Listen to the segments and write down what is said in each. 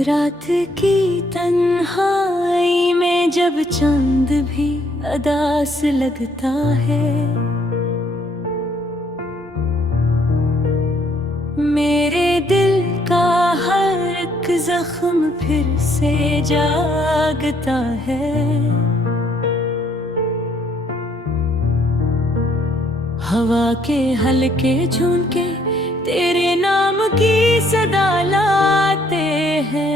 रात की तन्हाई में जब चांद भी अदास लगता है, मेरे दिल का हर एक जख्म फिर से जागता है। हवा के हल्के झोंके तेरे नाम की सदा लाते हैं,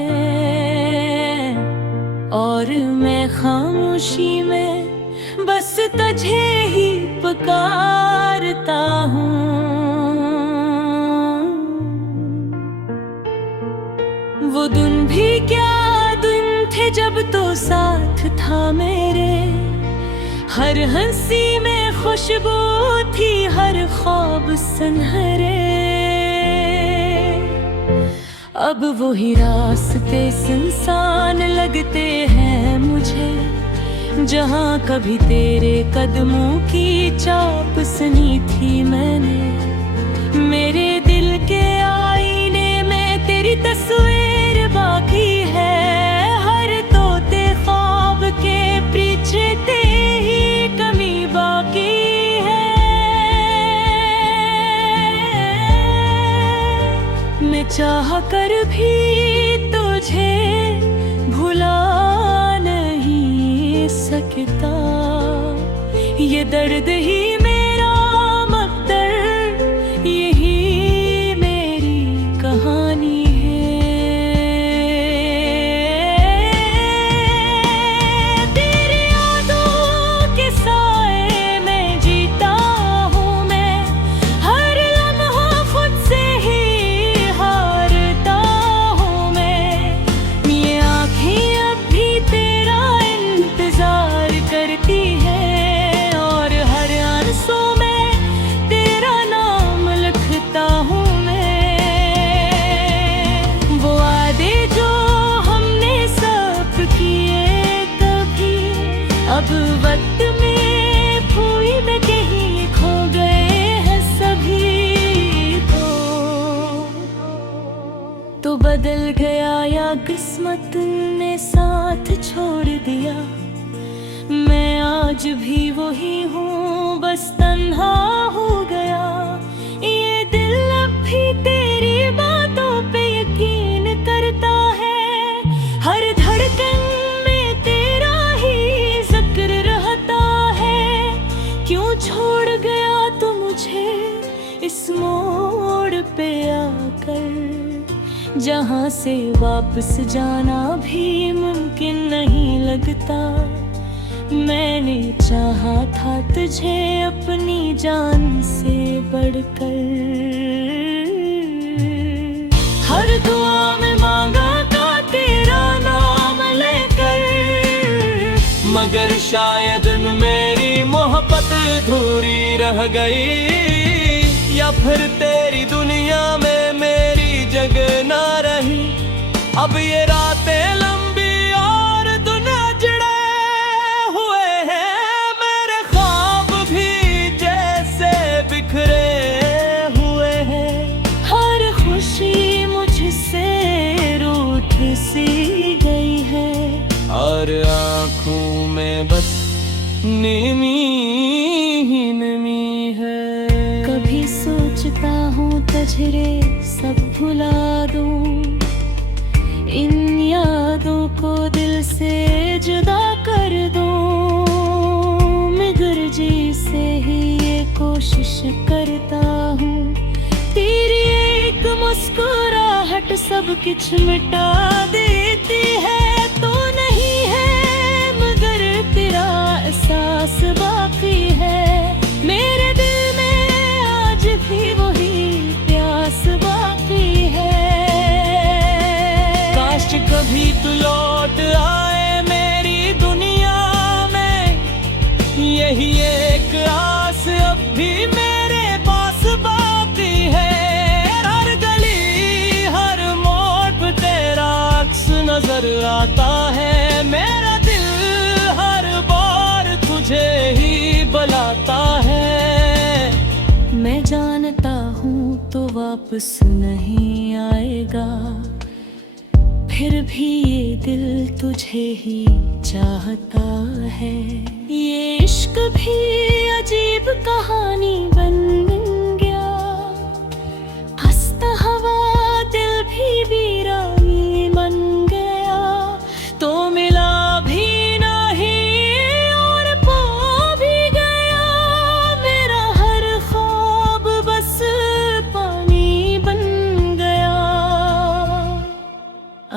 और मैं खामोशी में बस तुझे ही पुकारता हूँ। वो दिन भी क्या दिन थे जब तो साथ था मेरे, हर हंसी में खुशबू थी, हर ख्वाब सुनहरे। अब वही रास्ते सुनसान लगते हैं मुझे, जहाँ कभी तेरे कदमों की चाप सुनी थी मैंने। मेरे दिल के आईने में तेरी तस्वीर बाकी है, हर तोते ख्वाब के पीछे तेरी कमी बाकी है। मैं चाह कर भी तुझे भुला नहीं सकता, ये दर्द ही मेरा मकदर, यही मेरी कहानी है। तेरी यादों के साए में जीता हूँ मैं, हर लम्हा खुद से ही हारता हूँ मैं। ये आँखें अब भी तेरा इंतजार करती है, और हर आंसू में तेरा नाम लिखता हूँ मैं। वो वादे जो हमने सब किए कभी, अब वक्त में भूल में कहीं खो गए हैं सभी। तो बदल गया या किस्मत ने साथ छोड़ दिया, मैं आज भी वही हूँ, बस तन्हा हो गया। ये दिल अब भी तेरी बातों पे यकीन करता है, हर धड़कन में तेरा ही जिक्र रहता है। क्यों छोड़ गया तू मुझे इस मोड़ पे आकर, जहाँ से वापस जाना भी मुमकिन नहीं लगता। मैंने चाहा था तुझे अपनी जान से बढ़कर, हर दुआ में मांगा था तेरा नाम लेकर, मगर शायद मेरी मोहब्बत अधूरी रह गई, या फिर तेरी दुनिया में मेरी जगह ना रही। अब ये रातें लंबी और दिन जड़े हुए हैं, मेरे ख्वाब भी जैसे बिखरे हुए हैं। हर खुशी मुझसे रूठ सी गई है, और आँखों में बस नीमी ही नमी है। कभी सोचता हूँ तुझे सब भुला दूँ, इन यादों को दिल से जुदा कर दूँ, मगर जी से ही ये कोशिश करता हूँ। तेरी एक मुस्कुराहट सब कुछ मिटा देती है। तो नहीं है मगर तेरा एहसास बाकी है, मेरे दिल में आज भी वही प्यास बाकी है। काश कभी तू लौट आए मेरी दुनिया में, यही एक आस अब भी मेरे पास बाकी है। हर गली हर मोड़ पे तेरा अक्स नजर आता है, मेरा दिल हर बार तुझे ही बुलाता है। मैं जानता हूँ तो वापस नहीं आएगा, फिर भी ये दिल तुझे ही चाहता है। ये इश्क भी अजीब कहानी बन गया, हंसता हवा दिल भी वीरानी बन गया। तो मिला भी नहीं और पा भी गया, मेरा हर ख्वाब बस पानी बन गया।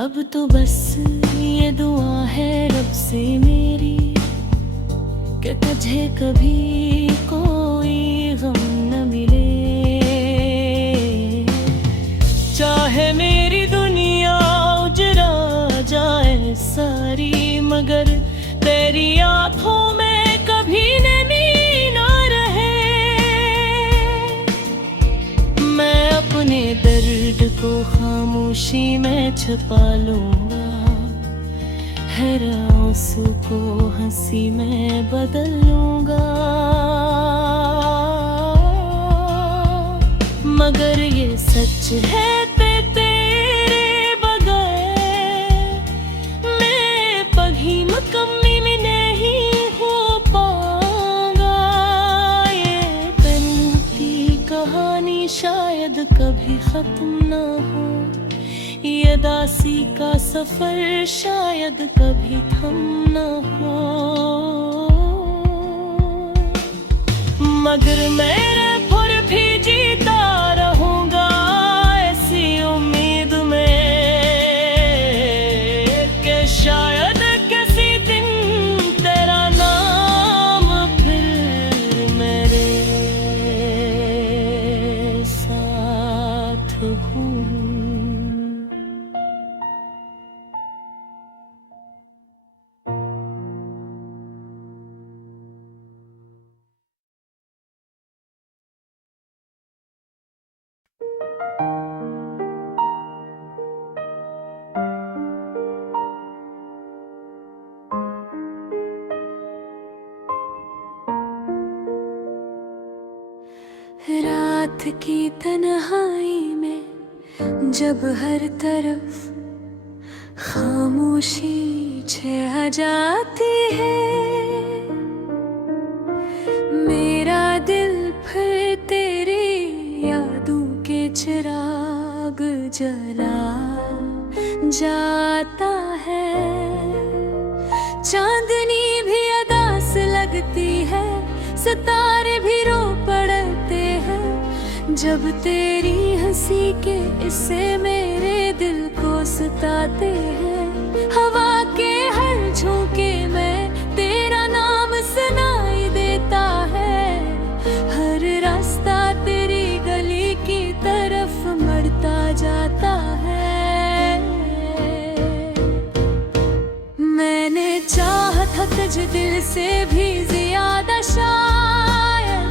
अब तो बस ये दुआ है रब से मेरी कि तुझे कभी कोई गम न मिले। चाहे मेरी दुनिया उजरा जाए सारी, मगर तेरी आंखों में कभी नमी ना रहे। मैं अपने दर्द को खामोशी में छुपा लूंगा, हर आंसू को हंसी में बदल लूंगा। मगर ये सच है तेरे बगैर मैं पगी मुकम्मी में नहीं हो पाऊंगा। ये बनती कहानी शायद कभी खत्म ना हो, ये दासी का सफर शायद कभी थम न हो। मगर मेरे फिर भी जीता रहूंगा ऐसी उम्मीद में कि शायद किसी दिन तेरा नाम फिर मेरे साथ हो। रात की तन्हाई में जब हर तरफ खामोशी छा जाती है, मेरा दिल फिर तेरी यादों के चिराग जला जाता है। चांदनी भी अदास लगती है, सितारे भी रो पड़ते हैं, जब तेरी हंसी के इससे मेरे दिल को सताते हैं। हवा के हर झोंके में तेरा नाम सुनाई देता है, हर रास्ता तेरी गली की तरफ बढ़ता जाता है। मैंने चाहा था तुझे दिल से भी ज्यादा शायद,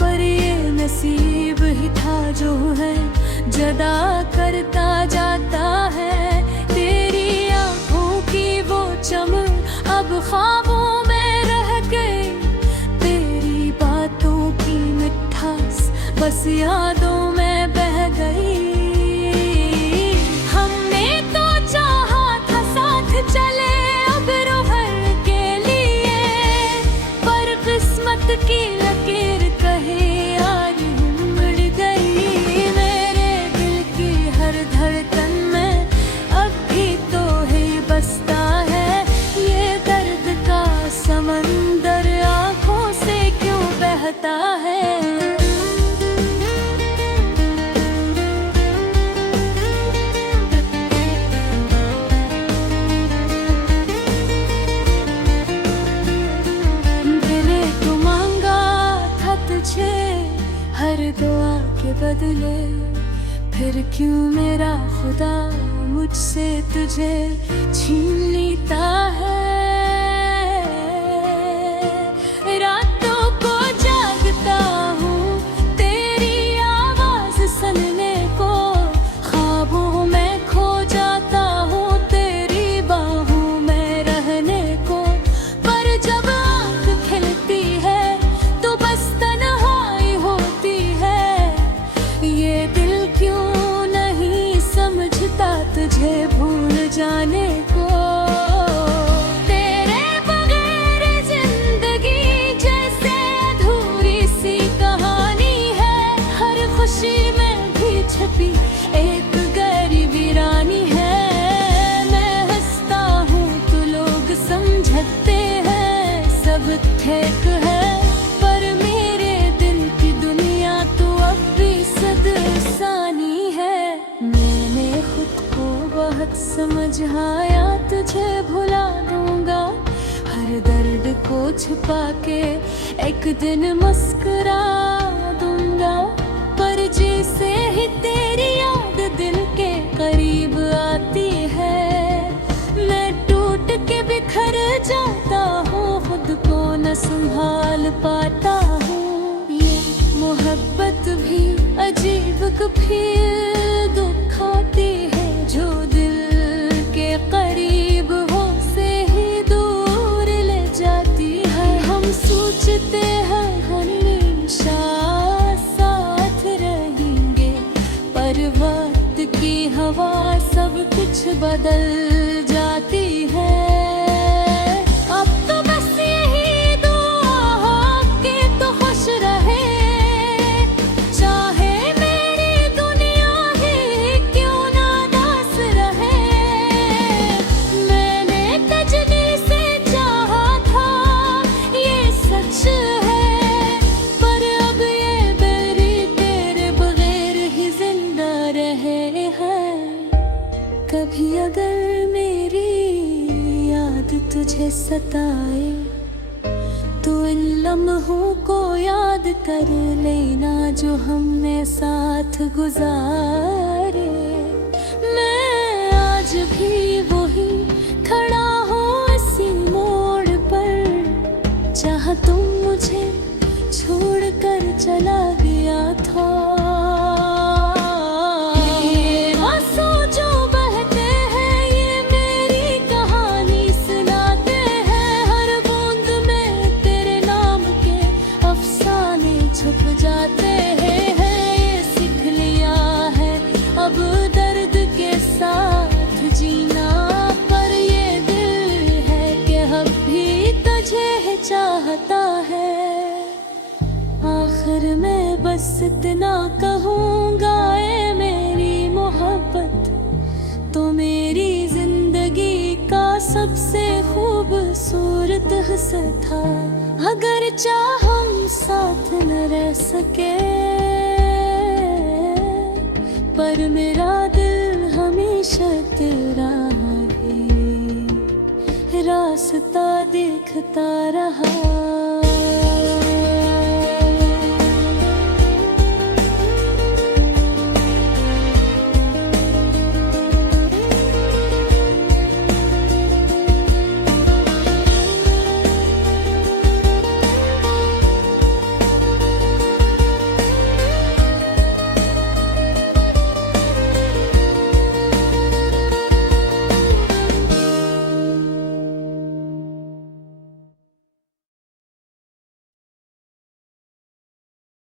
पर ये नसीब ही था जो है जदा करता जाता है। तेरी आंखों की वो चमक अब ख्वाबों में रह गई, तेरी बातों की मिठास बस यादों में बह गई। हमने तो चाहा था साथ चले अब भर के लिए, पर किस्मत की लकीर कहे आज मुड़ गई। मेरे दिल की हर धड़कन में अब भी तो ही बसता है ये दर्द का समंदर, आंखों से क्यों बहता है। हर दुआ के बदले फिर क्यों मेरा खुदा मुझसे तुझे छीन लेता है। रातों को जागता हूँ तेरी आवाज सुनने को, ख्वाबों में खो जाता हूँ तेरी बाहों में रहने को, पर जब आँख खिलती है तो बस तन्हाई होती है। ये दिल क्यों नहीं समझता तुझे भूल जाना सब ठीक है, पर मेरे दिल की दुनिया तो अब भी सदसानी है। मैंने खुद को बहुत समझाया, तुझे भुला दूंगा, हर दर्द को छुपा के एक दिन मुस्कुरा दूंगा। पर जैसे ही तेरी याद दिल के करीब आती है, मैं टूट के बिखर जाता हूँ, खुद को न संभाल पाता हूँ। ये मोहब्बत भी अजीब कभी दुखाती है, जो दिल के करीब हो से ही दूर ले जाती है। हम सोचते हैं हमेशा साथ रहेंगे, पर वक्त की हवा सब कुछ बदल जाती है। अब तो बस यही दुआ कि तू खुश रहे, चाहे मेरी दुनिया ही क्यों ना दास रहे। मैंने तजनी से चाहा था, ये सच है, पर अब ये बेरी तेरे बगैर ही जिंदा रहे हैं। कभी अगर मेरी याद तुझे सताए, तो इन लम्हों को याद कर लेना जो हमने साथ गुजारे। मैं आज भी वही खड़ा हूँ इसी मोड़ पर, जहाँ तुम मुझे छोड़कर चला गया था। ये आंसू जो बहते हैं, ये मेरी कहानी सुनाते हैं, हर बूंद में तेरे नाम के अफसाने छुप जाते हैं। ये सीख लिया है अब दर्द के साथ जीना, पर ये दिल है कि अब भी तुझे चाहता है। आखिर में बस इतना कहूँगा, ए मेरी मोहब्बत तो मेरी जिंदगी का सबसे खूबसूरत हिस्सा था। अगर चाह हम साथ न रह सके, पर मेरा दिल हमेशा तेरा ही रास्ता देखता रहा।